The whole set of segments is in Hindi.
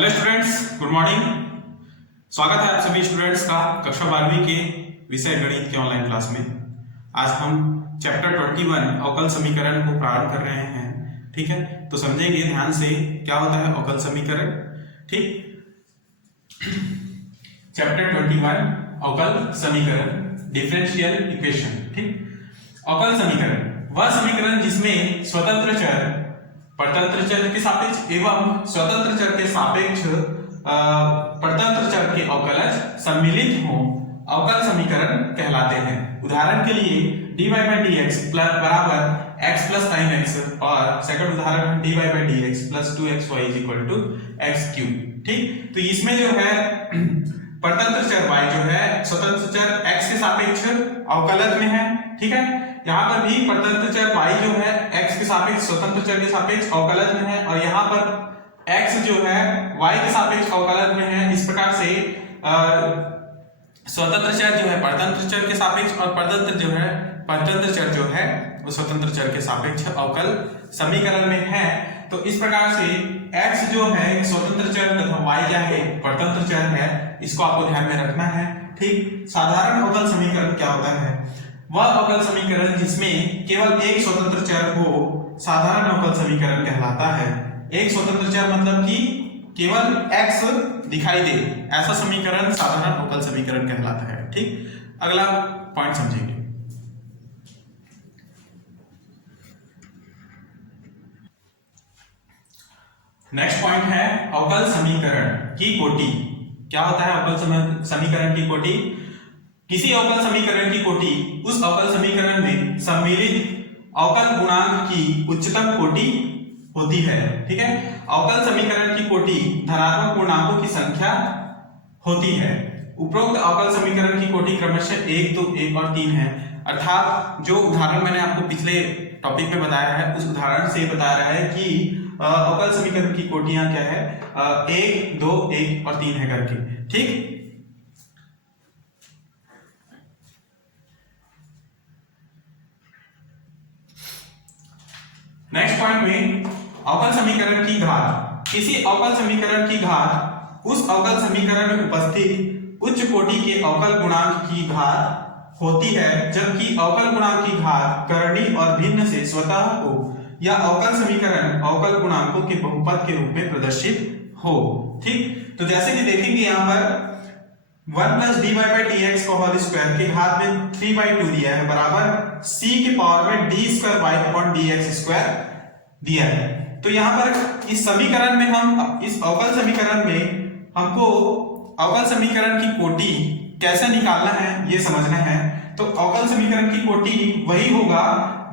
Hello students, good morning. स्वागत है आप सभी स्टूडेंट्स का कक्षा 12वीं के विषय गणित के ऑनलाइन क्लास में। आज हम चैप्टर 21 अवकल समीकरण को प्रारंभ कर रहे हैं। ठीक है, तो समझेंगे ध्यान से क्या होता है अवकल समीकरण। ठीक, चैप्टर 21 अवकल समीकरण, डिफरेंशियल इक्वेशन। ठीक, अवकल समीकरण वह समीकरण जिसमें स्वतंत्र चर परतंत्र चर के सापेक्ष एवं स्वतंत्र चर के सापेक्ष परतंत्र चर के अवकलज सम्मिलित हो अवकल समीकरण कहलाते हैं। उदाहरण के लिए dy by dx बराबर x plus sin x और सेकंड उदाहरण dy by dx plus 2xy is equal to x cube। ठीक, तो इसमें जो है परतंत्र चर y जो है स्वतंत्र चर x के सापेक्ष अवकलज में है। ठीक है, यहाँ पर भी परतंत्र चर y जो है x के सापेक्ष स्वतंत्र चर के सापेक्ष अवकलज में है और यहाँ पर x जो है y के सापेक्ष अवकलज में है। इस प्रकार से स्वतंत्र चर जो है परतंत्र चर के सापेक्ष और परतंत्र चर जो है वो स्वतंत्र चर के सापेक्ष अवकल समीकरण में है। तो इस प्रकार से x जो है स्वतंत्र चर तथा y क्या है परतंत्र चर है, इसको आपको ध्यान में रखना है। ठीक, साधारण अवकल समीकरण क्या होता है? वह अवकल समीकरण जिसमें केवल एक स्वतंत्र चर हो साधारण अवकल समीकरण कहलाता है। एक स्वतंत्र चर मतलब कि केवल x दिखाई दे, ऐसा समीकरण साधारण अवकल समीकरण कहलाता है। ठीक, अगला पॉइंट समझेंगे। नेक्स्ट पॉइंट है अवकल समीकरण की कोटि। क्या होता है अवकल समीकरण की कोटि? किसी अवकल समीकरण की कोटि उस अवकल समीकरण में सम्मिलित अवकल गुणांक की उच्चतम कोटि होती है। ठीक है, अवकल समीकरण की कोटि धनात्मक पूर्णांकों की संख्या होती है। उपरोक्त अवकल समीकरण की कोटि क्रमशः 1, 2, 1 और 3 है। अर्थात जो उदाहरण मैंने आपको पिछले टॉपिक में बताया है उस उदाहरण से बता रहा है कि अवकल समीकरण की कोटियां क्या है, 1, 2, 1 और 3 है करके। ठीक, नेक्स्ट पॉइंट में अवकल समीकरण की घात। किसी अवकल समीकरण की घात उस अवकल समीकरण में उपस्थित उच्च कोटि के अवकल गुणांक की घात होती है, जबकि अवकल गुणांक की घात करणीय और भिन्न से स्वतः हो या अवकल समीकरण अवकल गुणांकों के बहुपद के रूप में प्रदर्शित हो। ठीक, तो जैसे कि देखेंगे यहाँ पर 1 plus dy by dx का होल स्क्वायर के घात में 3/2 दिया है बराबर c के पावर में d square y upon dx square दिया है। तो यहाँ पर इस समीकरण में हम इस अवकल समीकरण में हमको अवकल समीकरण की कोटि कैसे निकालना है ये समझना है। तो अवकल समीकरण की कोटि वही होगा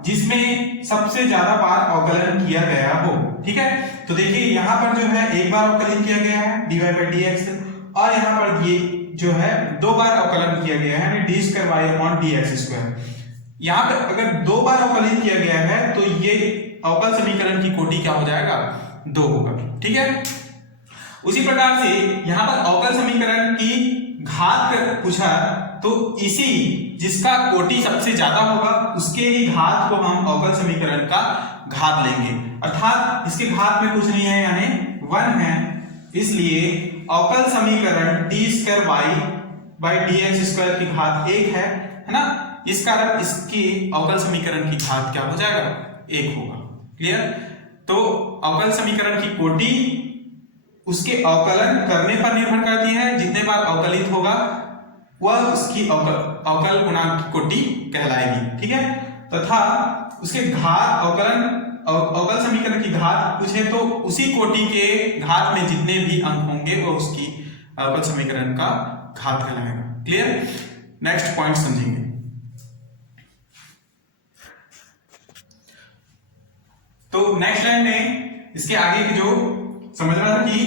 जिसमें सबसे ज्यादा बार अवकलन किया गया हो। ठीक है, तो देखिए यहाँ पर जो है एक बार अवकलन किया गया है dy by dx और यहाँ पर ये जो है 2 बार अवकलन किया गया है d square y upon dx square. यहाँ पर अगर 2 बार अवकलन किया गया है तो ये अवकल समीकरण की कोटि क्या हो जाएगा, 2 होगा। ठीक है, उसी प्रकार से यहाँ पर अवकल समीकरण की घात पूछा तो इसी जिसका कोटि सबसे ज्यादा होगा उसके ही घात को हम अवकल समीकरण का घात लेंगे। अर्थात इसके घात में कुछ नहीं है यानी 1 है, इसलिए अवकल समीकरण d square y by dx square की घात 1 है ना। इस कारण इसकी अवकल समीकरण की घात क्या हो जाएगा, 1 होगा। क्लियर? तो अवकल समीकरण की कोटि उसके अवकलन करने पर निर्भर करती है। जितने बार अवकलित होगा वह उसकी अवकल गुणांक की कोटि कहलाएगी। ठीक है, तथा उसके घात अवकल समीकरण की घात पूछे तो उसी कोटि के घात में जितने भी अंक होंगे वो उसकी अवकल समीकरण का घात कहलाएगा। क्लियर? नेक्स्ट पॉइंट समझेंगे। तो नेक्स्ट लाइन में इसके आगे जो समझना था कि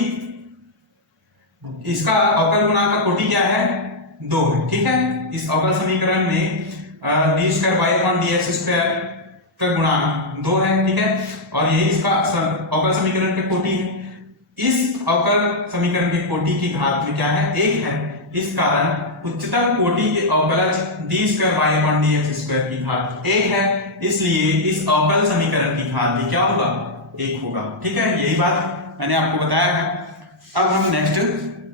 इसका अवकल गुणांक का कोटि क्या है, 2 है। ठीक है, इस अवकल समीकरण में d square y upon dx square का गुणांक 2 है। ठीक है, और यही इसका अवकल समीकरण की कोटि है। इस अवकल समीकरण की कोटि की घात में क्या है, 1 है। इस कारण उच्चतम कोटि के अवकलज d square y upon dx square की घात 1 है, इसलिए इस अवकल समीकरण की घात भी क्या होगा, 1 होगा। ठीक है, यही बात मैंने आपको बताया है। अब हम नेक्स्ट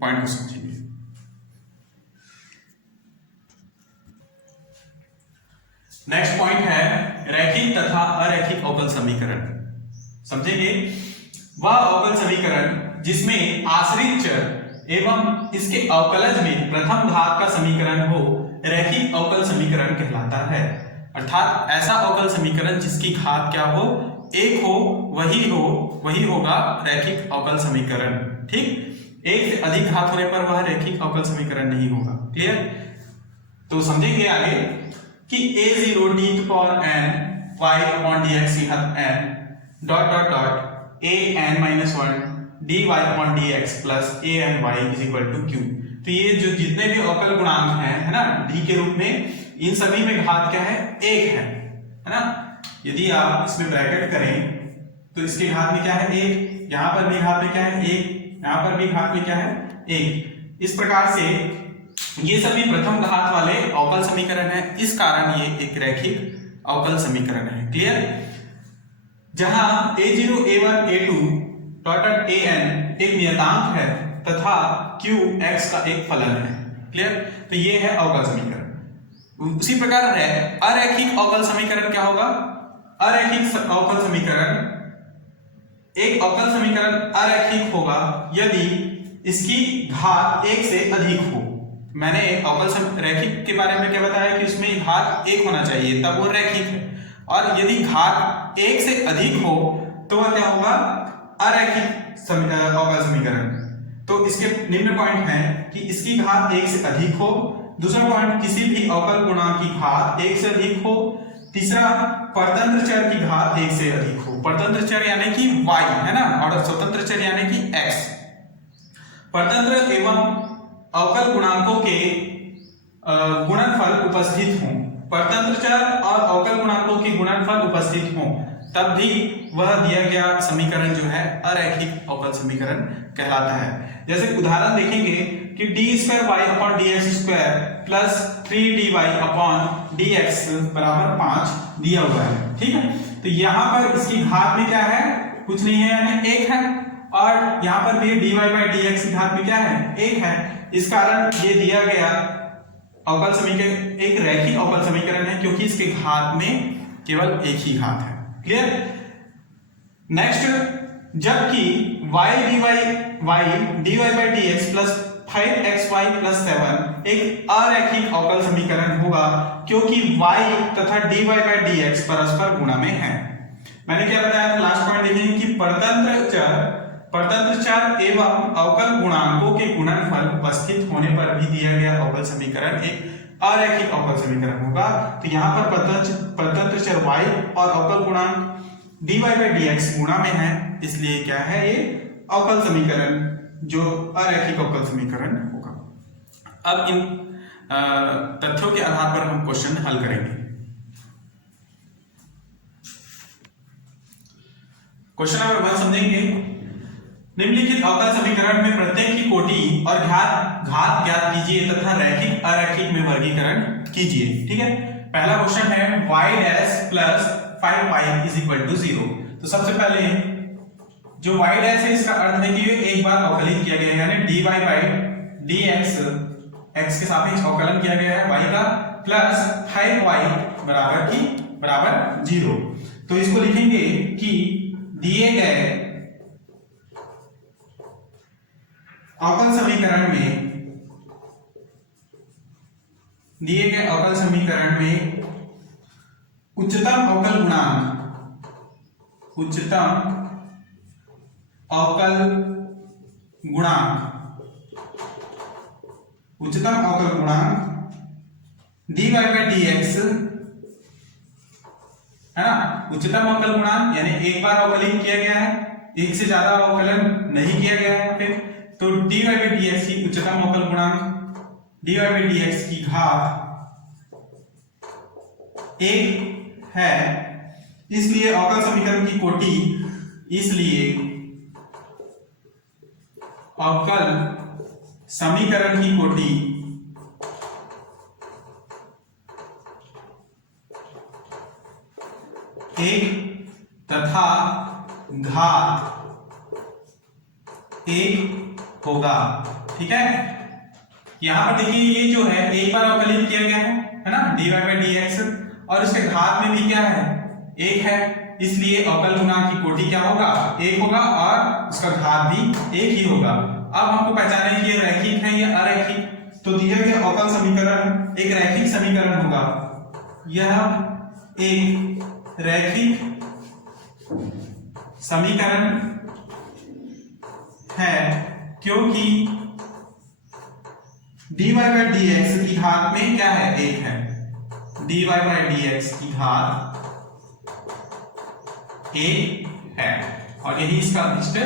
पॉइंट को समझेंगे। नेक्स्ट पॉइंट है रैखिक तथा अरैखिक अवकल समीकरण। समझेंगे वह अवकल समीकरण जिसमें आश्रित चर एवं इसके अवकलज में प्रथम घात का समीकरण हो रैखिक अवकल समीकरण कहलाता है। अर्थात ऐसा अवकल समीकरण जिसकी घात क्या हो, एक हो, वही होगा रैखिक अवकल समीकरण। ठीक, एक से अधिक घात होने पर वह रैखिक अवकल समीकरण नहीं होगा। क्लियर? तो समझेंगे आगे कि a0 d to power n y upon dx घात n dot dot dot a n minus 1 dy upon dx plus a n y is equal to q। तो ये जो जितने भी अवकल गुणांक हैं, है ना, d के रूप में, इन सभी में घात क्या है, एक है ना। यदि आप इसमें ब्रैकेट करें तो इसके घात में क्या है, एक, यहां पर भी घात में क्या है, एक, यहां पर भी घात में क्या है, एक। इस प्रकार से ये सभी प्रथम घात वाले अवकल समीकरण है, इस कारण ये एक रैखिक अवकल समीकरण है। क्लियर? जहां a0 a1 a2 dot an एक नियतांक है तथा q x का एक फलन है। क्लियर? तो ये है अवकल समीकरण। उसी प्रकार अरैखिक अवकल समीकरण क्या होगा? अरैखिक अवकल समीकरण, एक अवकल समीकरण अरैखिक होगा यदि इसकी घात एक से अधिक हो। मैंने अवकल रैखिक के बारे में क्या बताया कि उसमें घात एक होना चाहिए तब वो रैखिक है, और यदि घात एक से अधिक हो तो वह क्या होगा, अरैखिक अवकल समीकरण। तो इसके निम्न पॉइंट हैं कि इसकी घात एक से अधिक हो, दूसरा पॉइंट किसी भी अवकल गुणांक की घात एक से अधिक हो, तीसरा परतंत्र चर की घात एक से अधिक हो। परतंत्र चर यानी कि y, है ना, और स्वतंत्र चर यानी कि x। परतंत्र एवं अवकल गुणांकों के गुणनफल उपस्थित हों, परतंत्र चर और अवकल गुणांकों के गुणनफल उपस्थित हों, तब भी वह दिया गया समीकरण जो है अरैखिक अवकल समीकरण कहलाता है। जैसे उदाहरण देखेंगे कि d² y upon dx² plus 3dy upon dx बराबर 5 दिया हुआ है। ठीक है, तो यहाँ पर इसकी घात में क्या है, कुछ नहीं है, यानी एक है, और यहाँ पर भी dy बाई dx की घात में क्या है, एक है। इस कारण ये दिया गया अवकल समीकरण एक रैखिक अवकल समीकरण है, क्योंकि इसके घात में केवल एक ही घात है। क्लियर? नेक्स्ट, जबकि y dy by dx plus 5xy plus 7 एक अरैखिक अवकल समीकरण होगा, क्योंकि y तथा dy बाई dx परस्पर गुणा में है। मैंने क्या बताया था, लास्ट पॉइंट देखेंगे कि परतंत्र चर एवं अवकल गुणांकों के गुणनफल उपस्थित होने पर भी दिया गया अवकल समीकरण एक अरैखिक अवकल समीकरण होगा। तो यहाँ पर परतंत्र चर y और अवकल गुणांक dy बाई dx गुणा में है, इसलिए क्या है, ये अवकल समीकरण जो अरैखिक अवकल समीकरण होगा। अब इन तथ्यों के आधार पर हम क्वेश्चन हल करेंगे। क्वेश्चन नंबर 1 समझेंगे। निम्नलिखित अवकल समीकरण में प्रत्येक की कोटि और घात ज्ञात कीजिए तथा रैखिक अरैखिक में वर्गीकरण कीजिए। ठीक है, पहला क्वेश्चन है y dash plus 5y is equal to 0। तो सबसे पहले जो y डैश है इसका अर्थ है कि एक बार अवकलित किया गया है, यानी dy बाई dx x के सापेक्ष अवकलन किया गया है y का, प्लस 5y बराबर 0। तो इसको लिखेंगे कि दिए गए अवकल समीकरण में उच्चतम अवकल गुणांक dy बाई dx, है ना, उच्चतम अवकल गुणांक यानी एक बार अवकलित किया गया है, एक से ज्यादा अवकलन नहीं किया गया है। फिर तो dy बाई dx की उच्चतम अवकल गुणांक dy बाई dx की घात 1 है, इसलिए अवकल समीकरण की कोटि, इसलिए अवकल समीकरण की कोटि एक तथा घात 1 होगा। ठीक है, यहां पर देखिए ये जो है एक बार अवकलित किया गया है ना, dy बाई dx, और इसके घात में भी क्या है, 1 है, इसलिए अवकल गुणांक की कोटि क्या होगा, 1 होगा, और उसका घात भी 1 ही होगा। अब हमको पहचानना है कि ये रैखिक है या अरैखिक। तो दिया गया अवकल समीकरण एक रैखिक समीकरण होगा। यह एक रैखिक समीकरण है क्योंकि dy बाई dx की घात में क्या है, 1 है। dy बाई dx की घात 1 है और यही इसका अभिष्ट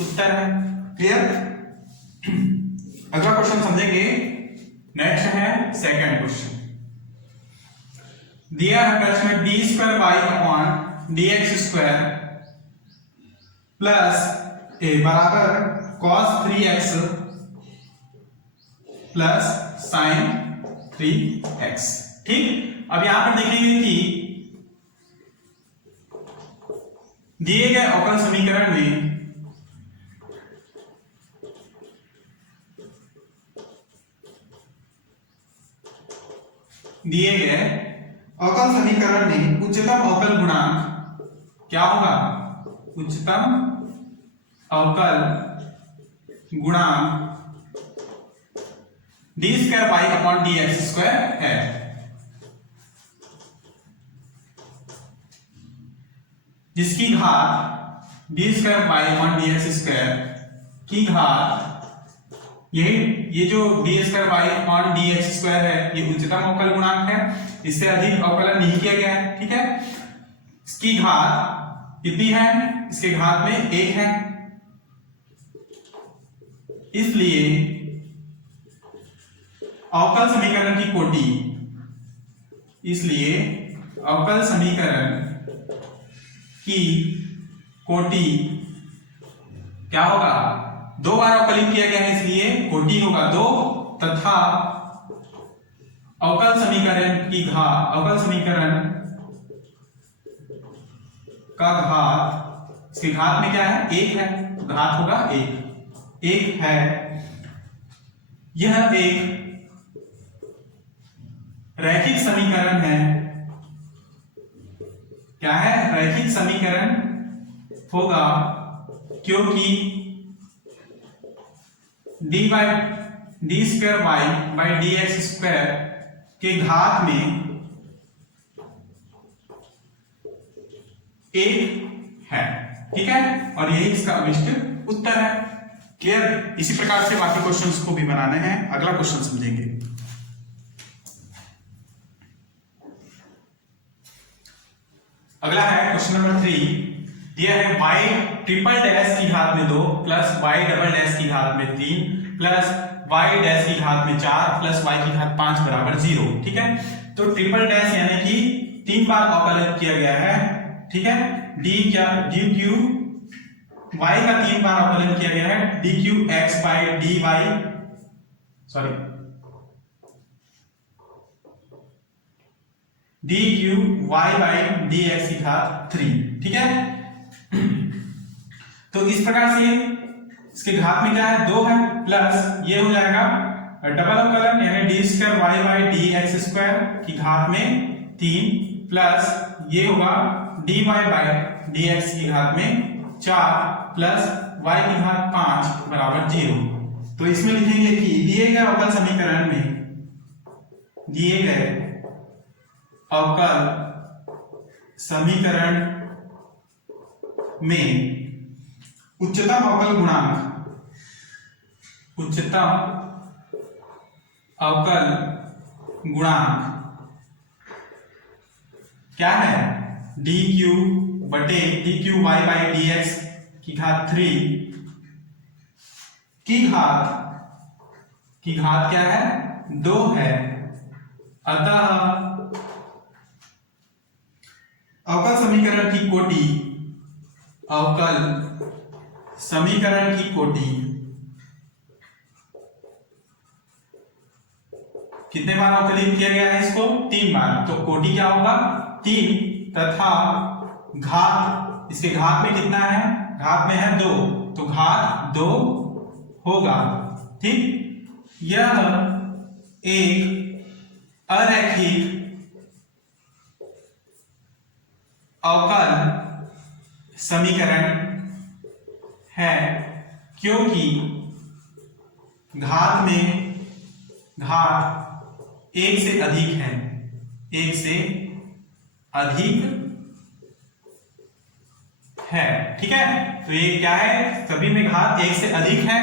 उत्तर है। क्लियर? अगला क्वेश्चन समझेंगे। नेक्स्ट है सेकंड क्वेश्चन। दिया है प्रश्न D square Y upon D x square plus A बराबर cos 3x plus sin 3x। ठीक, अब यहां पर देखेंगे कि दिए गए अवकल समीकरण में दिए गए अवकल समीकरण में उच्चतम अवकल गुणांक क्या होगा, उच्चतम अवकल गुणांक d square Y upon D x square है। जिसकी घात d square Y upon D x square की घात, ये जो d square Y upon D x square है ये उच्चतम अवकल गुणांक है, इससे अधिक अवकलन नहीं किया गया है। ठीक है, इसकी घात कितनी है, इसके घात में 1 है, इसलिए अवकल समीकरण की कोटि, इसलिए अवकल समीकरण की कोटि क्या होगा, 2 बार अवकलित किया गया है इसलिए कोटि होगा 2, तथा अवकल समीकरण की घात, अवकल समीकरण का घात, इसके घात में क्या है, 1 है, घात होगा 1 है। यह एक रैखिक समीकरण है। क्या है, रैखिक समीकरण होगा क्योंकि d square y by D x square के घात में 1 है। ठीक है, और यही इसका अभिष्ट उत्तर है। क्लियर? इसी प्रकार से बाकी क्वेश्चंस को भी बनाने हैं। अगला क्वेश्चन समझेंगे। अगला है क्वेश्चन नंबर 3। दिया है y ट्रिपल डैश की घात में 2 प्लस y डबल डैश की घात में 3 प्लस y डैश की घात में 4 प्लस y की घात 5 बराबर 0। ठीक है, तो ट्रिपल डैश यानी कि 3 बार अवकलित किया गया है। ठीक है, d क्या, डी क्यू y का 3 बार अवकलन किया गया है, d cube x by d y, sorry d Q Y by D x की घात 3। ठीक है, तो इस प्रकार से इसके घात में क्या है, 2 है, प्लस ये हो जाएगा डबल अवकलन यानी d square y by D x square की घात में 3 प्लस ये होगा d Y by D x की घात में 4 प्लस y की घात 5 बराबर 0। तो इसमें लिखेंगे कि दिए गए अवकल समीकरण में, दिए गए अवकल समीकरण में उच्चतम अवकल गुणांक, उच्चतम अवकल गुणांक क्या है, डी क्यू बटे d Q Y by D x की घात 3 की घात क्या है, 2 है। अतः अवकल समीकरण की कोटि, अवकल समीकरण की कोटि कितने बार अवकलित किया गया है, इसको 3 बार, तो कोटि क्या होगा, 3, तथा घात, इसके घात में कितना है, घात में है 2, तो घात 2 होगा। ठीक, यह एक अरैखिक अवकल समीकरण है क्योंकि घात में घात एक से अधिक है, एक से अधिक है। ठीक है, तो ये क्या है, सभी में घात एक से अधिक है,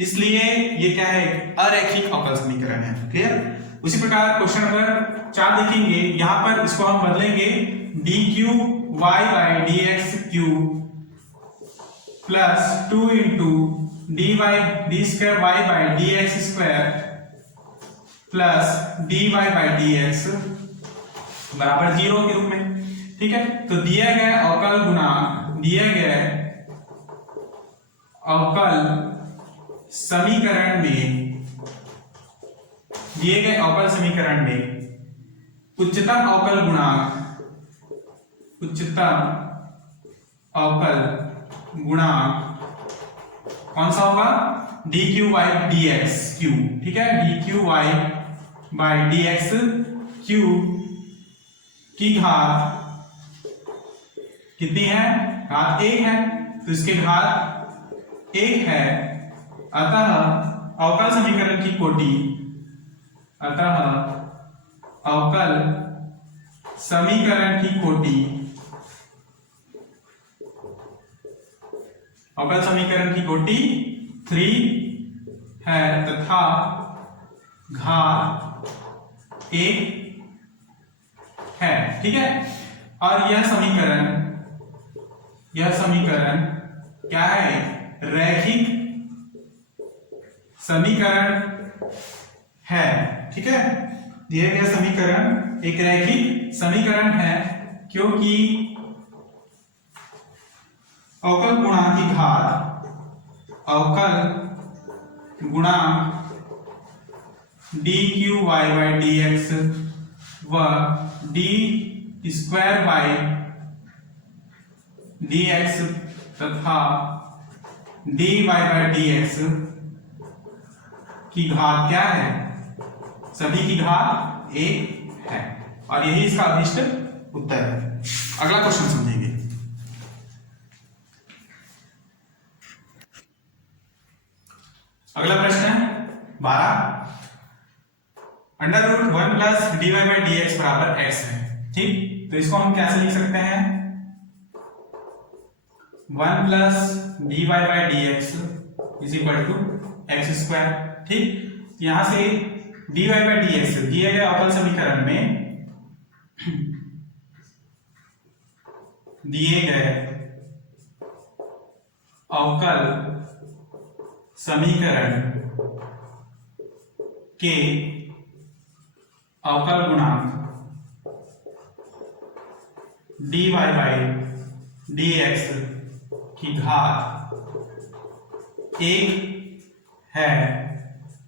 इसलिए ये क्या है, अरैखिक अवकल समीकरण है। क्लियर। उसी प्रकार क्वेश्चन नंबर 4 देखेंगे, यहां पर इसको हम बदलेंगे d Q Y by D x cube plus 2 into d y d square y by D x square plus d Y by D x बराबर 0 के रूप में। ठीक है, तो दिए गए अवकल गुणांक, दिए गए अवकल समीकरण में, दिए गए अवकल समीकरण में उच्चतम अवकल गुणांक, उच्चतम अवकल गुणांक कौन सा होगा, d Q y d x cube. ठीक है, d Q Y by D x cube की घात कितनी है, घात 1 है, तो इसके घात 1 है, अतः अवकल समीकरण की कोटि, अतः अवकल समीकरण की कोटि, अवकल समीकरण की कोटि 3 है तथा घात 1 है। ठीक है, और यह समीकरण क्या है, रैखिक समीकरण है। ठीक है, दिया गया समीकरण एक रैखिक समीकरण है क्योंकि अवकल गुणांक की घात, अवकल गुणांक D Q Y by D X व D square by D X तथा D Y by D x की घात क्या है, सभी की घात 1 है, और यही इसका अभिष्ट उत्तर है। अगला क्वेश्चन समझेंगे। अगला प्रश्न है 12, under root 1 plus d Y by D x बराबर एक्स है। ठीक, तो इसको हम कैसे लिख सकते हैं, 1 plus d Y by D x is equal to x square. ठीक, यहां से d Y by D x दिए गए अवकल समीकरण में, दिए गए अवकल समीकरण के अवकल गुणांक d Y by D x की घात 1 है,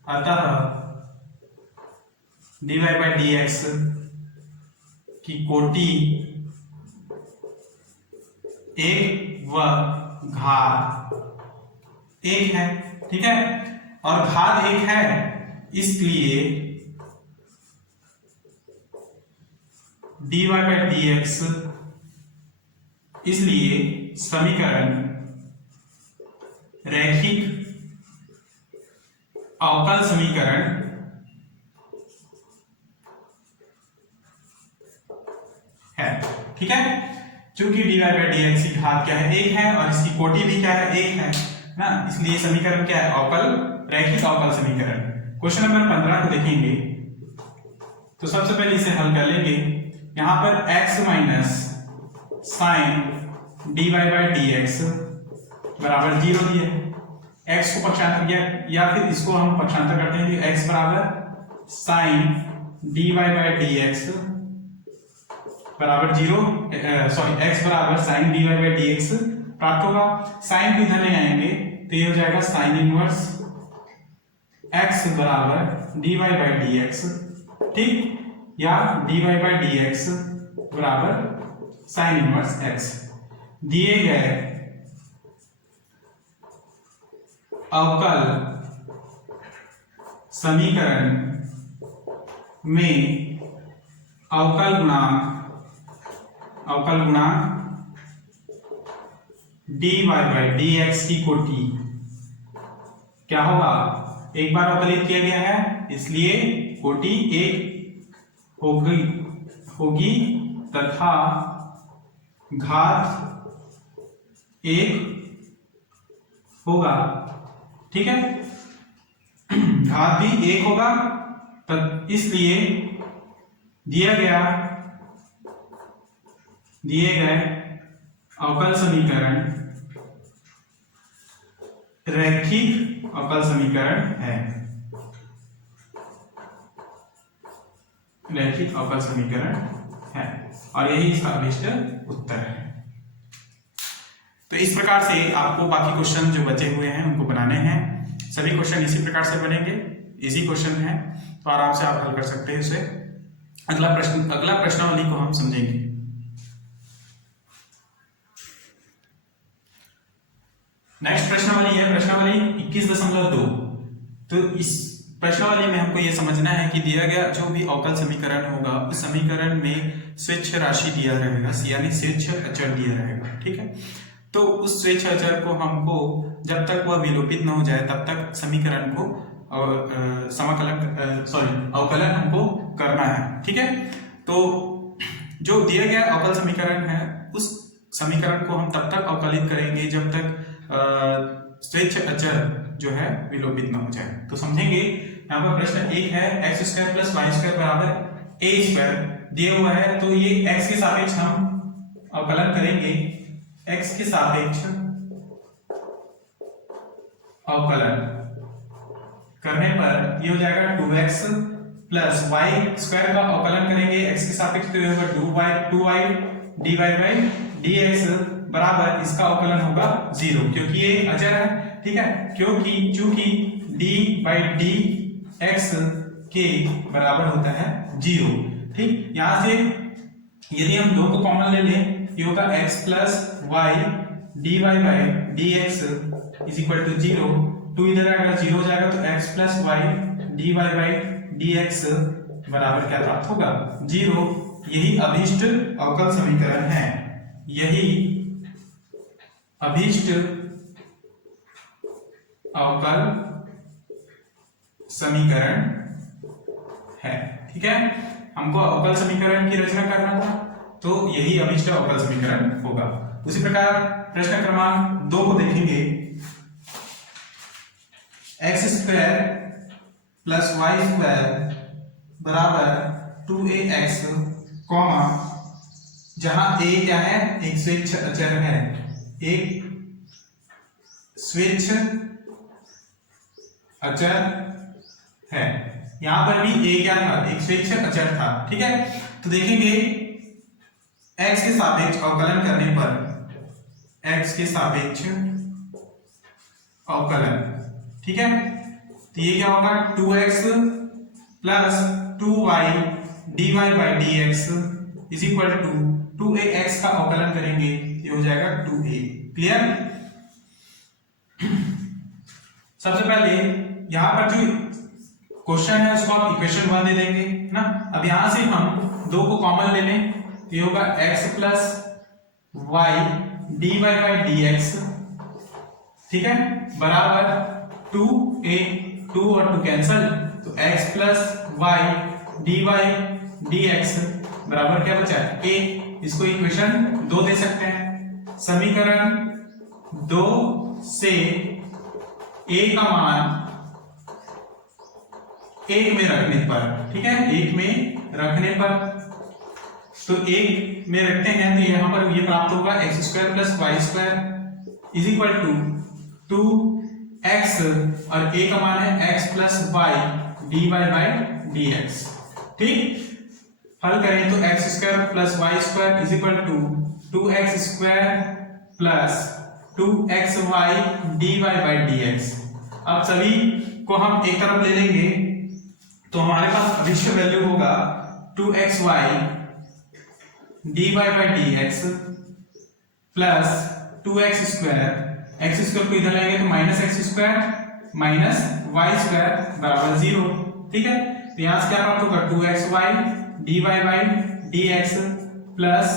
अतः d Y by D x की कोटि 1 व घात 1 है। ठीक है, और घात 1 है, इसलिए d Y by D x, इसलिए समीकरण रैखिक अवकल समीकरण है। ठीक है, चूंकि d Y by D x की घात क्या है, 1 है, और इसकी कोटि भी क्या है, 1 है ना, इसलिए समीकरण क्या है, अवकल रैखिक अवकल समीकरण। क्वेश्चन नंबर 15 को देखेंगे, तो सबसे पहले इसे हल कर लेंगे। यहां पर x minus sine d Y by D x बराबर 0 दिए, x को पक्षांतर किया, या फिर इसको हम पक्षांतर करते हैं, तो x बराबर sine d Y by D x बराबर 0, सॉरी x बराबर sine d Y by D x प्राप्त होगा। साइन को इधर ले आएंगे तो ये हो जाएगा साइन इनवर्स x बराबर d Y by D x. ठीक, या d Y by D x बराबर साइन इनवर्स x। दिए गए अवकल समीकरण में अवकल गुणांक dy बाई dx की कोटि क्या होगा, एक बार अवकलित किया गया है इसलिए कोटि एक होगी तथा घात एक होगा। ठीक है, घात भी एक होगा, तब इसलिए दिए गए अवकल समीकरण रैखिक अवकल समीकरण है। रैखिक अवकल समीकरण है और यही इसका अभिष्ट उत्तर है। तो इस प्रकार से आपको बाकी क्वेश्चन जो बचे हुए हैं उनको बनाने हैं। सभी क्वेश्चन इसी प्रकार से बनेंगे, इजी क्वेश्चन है तो आराम से आप हल कर सकते हैं इसे। अगला प्रश्नावली को हम समझेंगे। नेक्स्ट प्रश्नावली है प्रश्नावली 21.2। तो इस प्रश्नावली में हमको यह समझना है कि दिया गया जो भी अवकल समीकरण होगा उस समीकरण में स्वेच्छ राशि दिया रहेगा, यानी स्वेच्छ अचर दिया रहेगा। ठीक है, तो उस स्वेच्छ अचर को हमको जब तक वह विलोपित न हो जाए तब तक समीकरण को अवकलन हमको करना है। ठीक है, तो जो दिया गया अवकल समीकरण है उस समीकरण को हम तब तक अवकलित करेंगे जब तक स्वेच्छ अचर जो है विलोपित न हो जाए। तो समझेंगे, यहाँ पर प्रश्न एक है x square plus y square बराबर ए स्क्वायर दिया हुआ है। तो ये एक्स के सापेक्ष हम अवकलन करेंगे, एक्स के सापेक्ष अवकलन करने पर ये हो जाएगा 2x प्लस वाई स्क्वायर का अवकलन करेंगे एक्स के सापेक्ष तो ये होगा 2y dy बाई dx बराबर इसका अवकलन होगा 0 क्योंकि ये अचर है। ठीक है, क्योंकि चूंकि d बाई dx के बराबर होता है 0। ठीक, यहां से यदि हम 2 को कॉमन ले लें ये होगा x plus y dy by dx is equal to 0। 2 इधर आएगा 0 हो जाएगा तो x plus y dy by dx बराबर क्या प्राप्त होगा 0। यही अभीष्ट अवकल समीकरण है, यही अभीष्ट अवकल समीकरण है। ठीक है, हमको अवकल समीकरण की रचना करना था तो यही अभीष्ट अवकल समीकरण होगा। उसी प्रकार प्रश्न क्रमांक 2 को देखेंगे। X square plus y square बराबर 2ax कॉमा जहां a क्या है, एक स्वेच्छ अचर है, एक स्वेच्छ अचर है। यहां पर भी a क्या था, एक स्वेच्छ अचर था। ठीक है, तो देखेंगे x के सापेक्ष अवकलन करने पर, x के सापेक्ष अवकलन, ठीक है, तो ये क्या होगा 2x plus 2y dy by dx is equal to 2ax का अवकलन करेंगे ये हो जाएगा 2a। क्लियर? सबसे पहले यहां पर जो क्वेश्चन है उसको आप इक्वेशन 1 दे देंगे ना। अब यहां से हम 2 को कॉमन ले लें तो ये होगा x plus y dy by dx, ठीक है, बराबर 2a, 2 और 2 कैंसल तो x plus y dy dx बराबर क्या बचा a। इसको इक्वेशन 2 दे सकते हैं। समीकरण 2 से a का मान 1 में रखने पर, ठीक है, 1 में रखने पर तो 1 में रखते हैं तो यहां पर ये प्राप्त होगा x square plus y square is equal to 2x और a का मान है x plus y dy by dx। ठीक, हल करें तो x square plus y square is equal to 2x square plus 2xy dy by dx। अब सभी को हम एक तरफ ले लेंगे तो हमारे पास अभिष्ट वैल्यू होगा 2xy dy by dx plus 2x square x square को इधर लाएंगे तो minus x square minus y square बराबर 0। ठीक है, तो यहां से क्या प्राप्त होगा 2xy dy by dx plus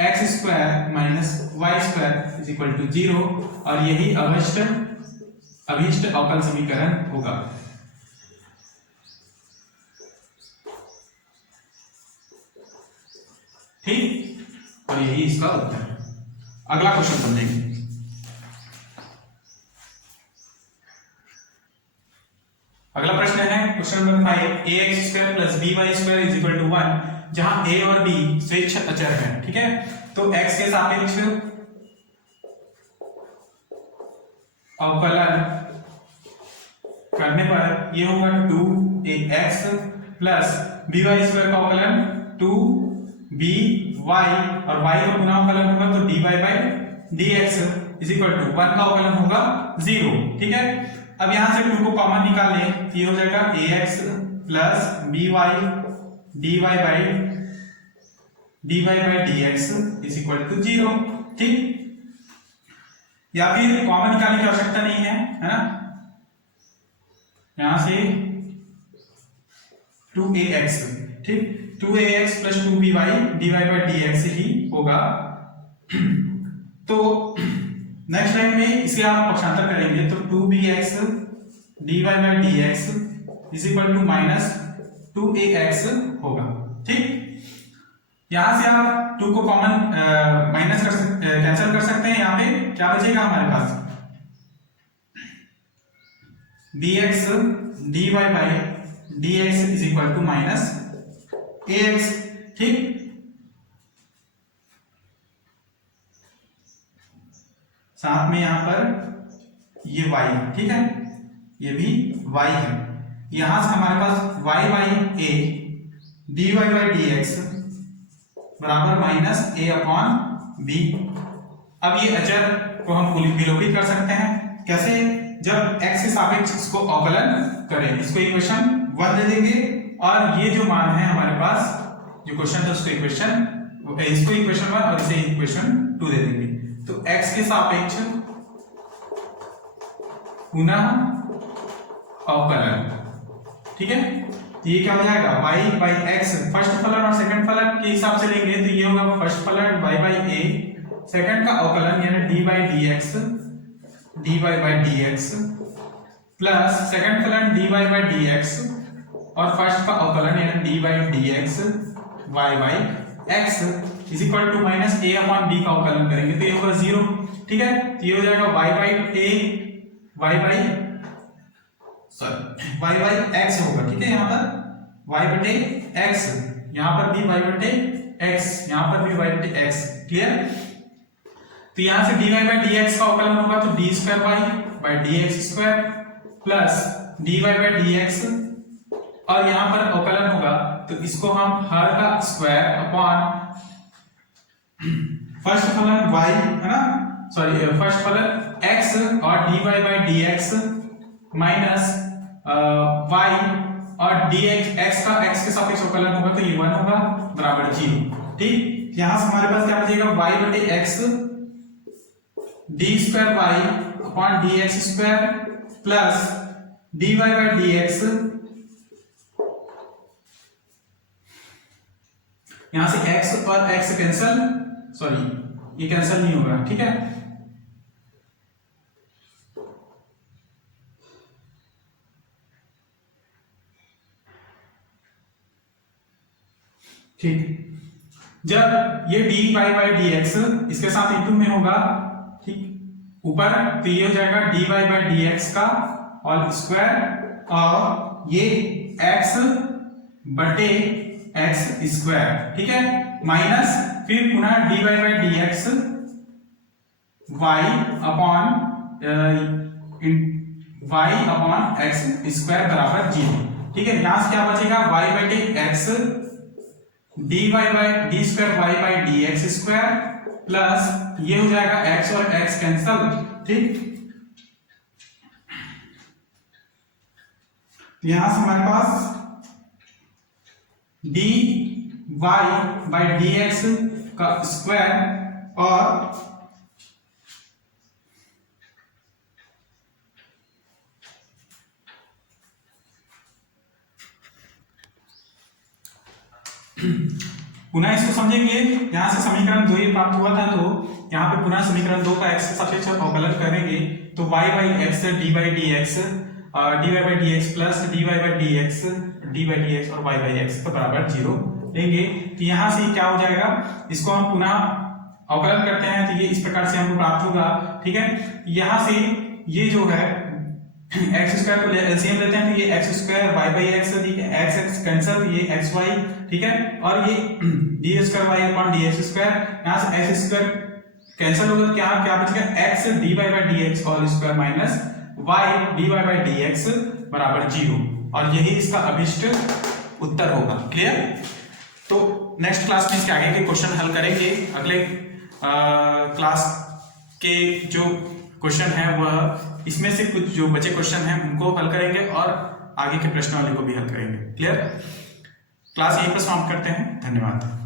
x square minus y square is equal to 0 और यही अभीष्ट अवकल समीकरण होगा। ठीक, और यही इसका उत्तर है। अगला क्वेश्चन समझेंगे। अगला प्रश्न है question number 5 ax square plus by square is equal to 1 जहां a और b स्वेच्छ अचर है। ठीक है, तो x के सापेक्ष अवकलन करने पर ये होगा 2ax प्लस by स्क्वायर का अवकलन 2by और y का पुनः अवकलन होगा तो dy by dx is equal to 1 का अवकलन होगा 0। ठीक है, अब यहां से 2 को कॉमन निकाल लें तो ये हो जाएगा ax plus by dy by dx is equal to 0। ठीक, या फिर कॉमन निकालने की आवश्यकता नहीं है, है ना। यहां से 2ax, ठीक, 2ax plus 2by dy by dx ही होगा। तो नेक्स्ट लाइन में इसे आप पक्षांतर करेंगे तो 2bx dy by dx is equal to minus 2ax होगा। ठीक, यहां से आप 2 को कॉमन माइनस कैंसिल कर सकते हैं। यहां पे क्या बचेगा हमारे पास bx dy by dx is equal to minus ax। ठीक, साथ में यहां पर ये y है। ठीक है, ये भी y है। यहां से हमारे पास y by a dy by dx बराबर माइनस a अपॉन b। अब ये अचर को हम विलोपित कर सकते हैं। कैसे? जब x के सापेक्ष इसको अवकलन करें, इसको इक्वेशन 1 दे देंगे और ये जो मान है हमारे पास जो क्वेश्चन था उसको इसको इक्वेशन 1 और इसे इक्वेशन 2 दे देंगे। तो x के सापेक्ष पुनः अवकलन। ठीक है, ये क्या हो जाएगा y बाई x फर्स्ट फलन और सेकंड फलन के हिसाब से लेंगे तो ये होगा फर्स्ट फलन y बाई a, सेकंड का अवकलन यानी d by dx dy by dx plus second फलन dy बाई dx और फर्स्ट का अवकलन यानी d by dx y by x is equal to minus a upon b का अवकलन करेंगे तो ये होगा 0। ठीक है, तो ये हो जाएगा y बाई x होगा। ठीक है, यहाँ पर y बटे x, यहाँ पर भी y बटे x, यहाँ पर भी y बटे x। क्लियर? तो यहाँ से dy बाई dx का अवकलन होगा तो d square y by dx square plus dy by dx और यहाँ पर अवकलन होगा तो इसको हम हर का स्क्वायर अपॉन फर्स्ट फलन y है ना, सॉरी फर्स्ट फलन x और dy by dx minus y और dx x का x के सापेक्ष अवकलन होगा तो ये 1 होगा बराबर 0। ठीक, यहां से हमारे पास क्या बचेगा y बटे x d square y upon dx square plus dy by dx, यहां से x और x कैंसिल, सॉरी ये कैंसिल नहीं होगा। ठीक है, ठीक, जब ये dy बाई dx इसके साथ इंटू में होगा, ठीक, ऊपर तो ये हो जाएगा dy बाई dx का होल स्क्वायर और ये x बटे x स्क्वायर। ठीक है, माइनस फिर पुनः dy by dx y upon x square बराबर 0। ठीक है, यहां से क्या बचेगा y बटे x dy by d square y by dx square plus ये हो जाएगा x और x कैंसिल। ठीक, यहां से हमारे पास dy बाई dx का स्क्वायर और पुनः इसको समझेंगे। यहाँ से समीकरण 2 ही प्राप्त हुआ था, तो यहाँ पे पुनः समीकरण 2 का x के सापेक्ष अवकलन करेंगे तो y by x dy dx plus dy by dx और y बाई एक्स तो बराबर 0 लेंगे। तो यहाँ से क्या हो जाएगा, इसको हम पुनः अवकलन करते हैं तो ये इस प्रकार से हमको प्राप्त होगा। ठीक है, यहाँ से ये जो है एक्स स्क्वायर को एलसीएम लेते हैं तो ये x square y by x, x x cancel, ये एक्स वाई, ठीक है, और ये d square Y upon D x square, यहाँ से एक्स स्क्वायर कैंसिल होगा तो क्या क्या बचेगा, x d Y by D x whole square minus y d Y by D x बराबर 0, और यही इसका अभिष्ट उत्तर होगा। क्लियर? तो नेक्स्ट क्लास में इसके आगे के क्वेश्चन हल करेंगे। अगले क्लास के जो क्वेश्चन है वह इसमें से कुछ जो बचे क्वेश्चन हैं उनको हल करेंगे और आगे के प्रश्नावली को भी हल करेंगे। क्लियर? क्लास यहीं पर समाप्त करते हैं। धन्यवाद।